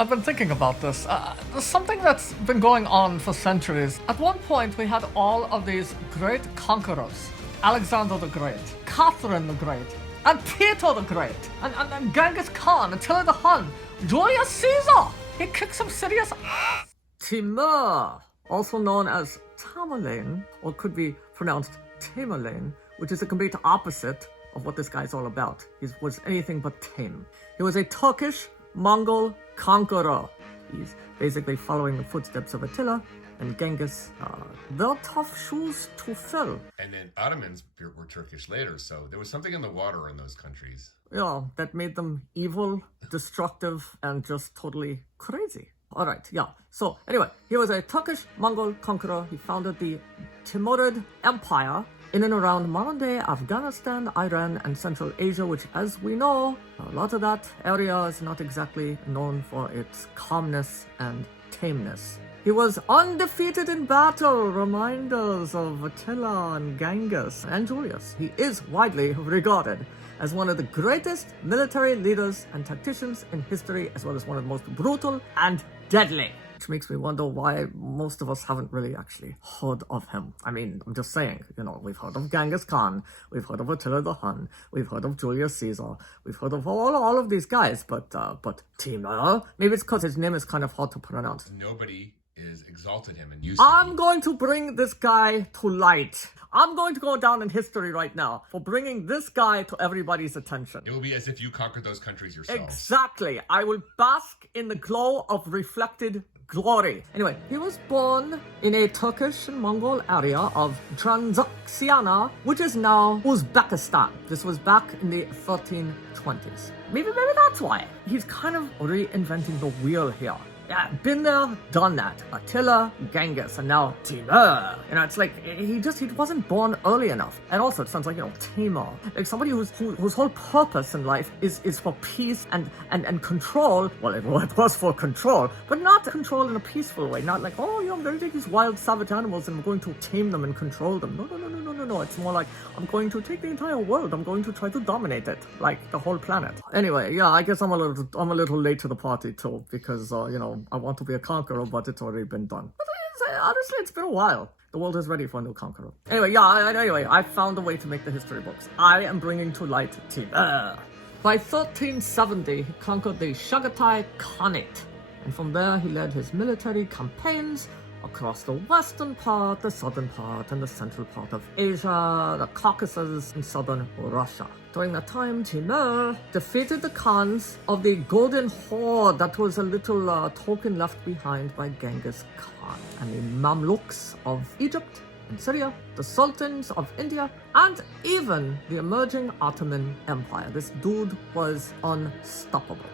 I've been thinking about this. There's something that's been going on for centuries. At one point, we had all of these great conquerors. Alexander the Great, Catherine the Great, and Peter the Great, and Genghis Khan, Attila the Hun, Julius Caesar. He kicked some serious ass. Timur, also known as Tamerlane, or could be pronounced Tamerlane, which is the complete opposite of what this guy's all about. He was anything but tame. He was a Turkish Mongol conqueror. He's basically following the footsteps of Attila and Genghis. They're tough shoes to fill. And then Ottomans were Turkish later, so there was something in the water in those countries. Yeah, that made them evil, destructive, and just totally crazy. Alright, yeah. So, anyway, he was a Turkish Mongol conqueror. He founded the Timurid Empire in and around modern-day Afghanistan, Iran, and Central Asia, which, as we know, a lot of that area is not exactly known for its calmness and tameness. He was undefeated in battle, reminders of Attila and Genghis and Julius. He is widely regarded as one of the greatest military leaders and tacticians in history, as well as one of the most brutal and deadly. Which makes me wonder why most of us haven't really actually heard of him. I mean, I'm just saying, we've heard of Genghis Khan, we've heard of Attila the Hun, we've heard of Julius Caesar, we've heard of all of these guys, but Timur, maybe it's because his name is kind of hard to pronounce. Nobody is exalted him and used I'm going to bring this guy to light. I'm going to go down in history right now for bringing this guy to everybody's attention. It will be as if you conquered those countries yourself. Exactly. I will bask in the glow of reflected glory. Anyway, he was born in a Turkish and Mongol area of Transoxiana, which is now Uzbekistan. This was back in the 1320s. Maybe that's why. He's kind of reinventing the wheel here. Yeah, been there, done that. Attila, Genghis, and now Timur. It's like he wasn't born early enough. And also, it sounds like Timur, like somebody whose whole purpose in life is for peace and control. Well, it was for control, but not control in a peaceful way. Not like, I'm going to take these wild, savage animals and I'm going to tame them and control them. No. It's more like I'm going to take the entire world. I'm going to try to dominate it, like the whole planet. Anyway, yeah, I guess I'm a little late to the party too, because I want to be a conqueror, but it's already been done. But honestly, it's been a while. The world is ready for a new conqueror. Anyway, I found a way to make the history books. I am bringing to light Timur. By 1370, he conquered the Chagatai Khanate, and from there he led his military campaigns across the western part, the southern part, and the central part of Asia, the Caucasus, and southern Russia. During that time, Timur defeated the Khans of the Golden Horde, that was a little token left behind by Genghis Khan, and the Mamluks of Egypt and Syria, the Sultans of India, and even the emerging Ottoman Empire. This dude was unstoppable.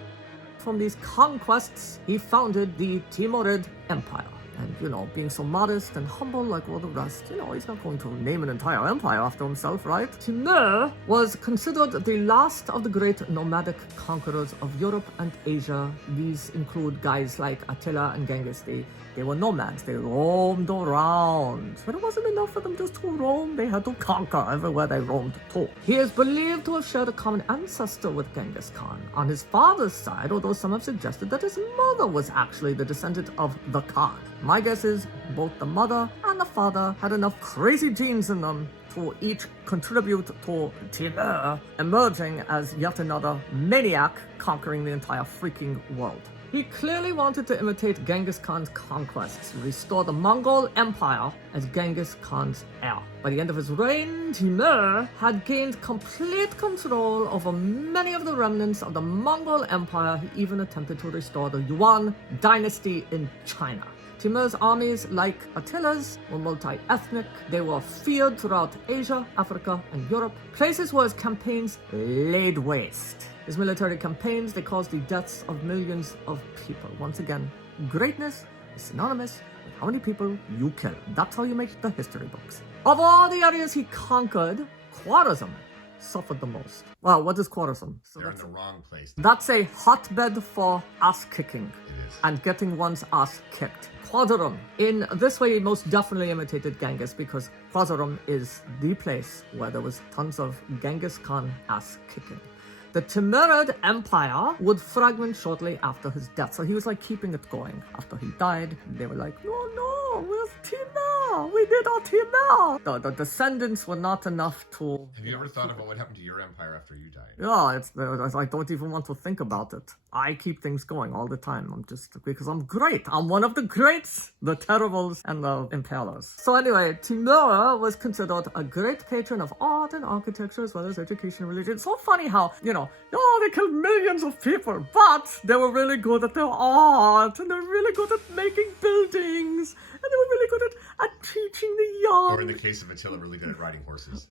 From these conquests, he founded the Timurid Empire. And, being so modest and humble like all the rest, he's not going to name an entire empire after himself, right? Timur was considered the last of the great nomadic conquerors of Europe and Asia. These include guys like Attila and Genghis. They were nomads. They roamed around. But it wasn't enough for them just to roam. They had to conquer everywhere they roamed to. He is believed to have shared a common ancestor with Genghis Khan on his father's side, although some have suggested that his mother was actually the descendant of the Khan. My guess is both the mother and the father had enough crazy genes in them to each contribute to Timur emerging as yet another maniac conquering the entire freaking world. He clearly wanted to imitate Genghis Khan's conquests and restore the Mongol Empire as Genghis Khan's heir. By the end of his reign, Timur had gained complete control over many of the remnants of the Mongol Empire. He even attempted to restore the Yuan dynasty in China. Timur's armies, like Attila's, were multi-ethnic. They were feared throughout Asia, Africa, and Europe, places where his campaigns laid waste. His military campaigns, they caused the deaths of millions of people. Once again, greatness is synonymous with how many people you kill. That's how you make the history books. Of all the areas he conquered, Khwarezm suffered the most. Well, what is Khwarezm? They're in the wrong place. That's a hotbed for ass-kicking It is. and getting one's ass kicked. Khwarezm, in this way, most definitely imitated Genghis, because Khwarezm is the place where there was tons of Genghis Khan ass kicking. The Timurid Empire would fragment shortly after his death. So he was like keeping it going. After he died, they were like, no, where's Timur? We did our Timur. The descendants were not enough to... Have you ever thought about what happened to your empire after you died? Yeah, I don't even want to think about it. I keep things going all the time. Because I'm great. I'm one of the greats, the terribles and the Impalers. So anyway, Timur was considered a great patron of art and architecture as well as education and religion. It's so funny how, they killed millions of people, but they were really good at their art, and they were really good at making buildings, and they were really good at teaching the young. Or in the case of Attila, really good at riding horses.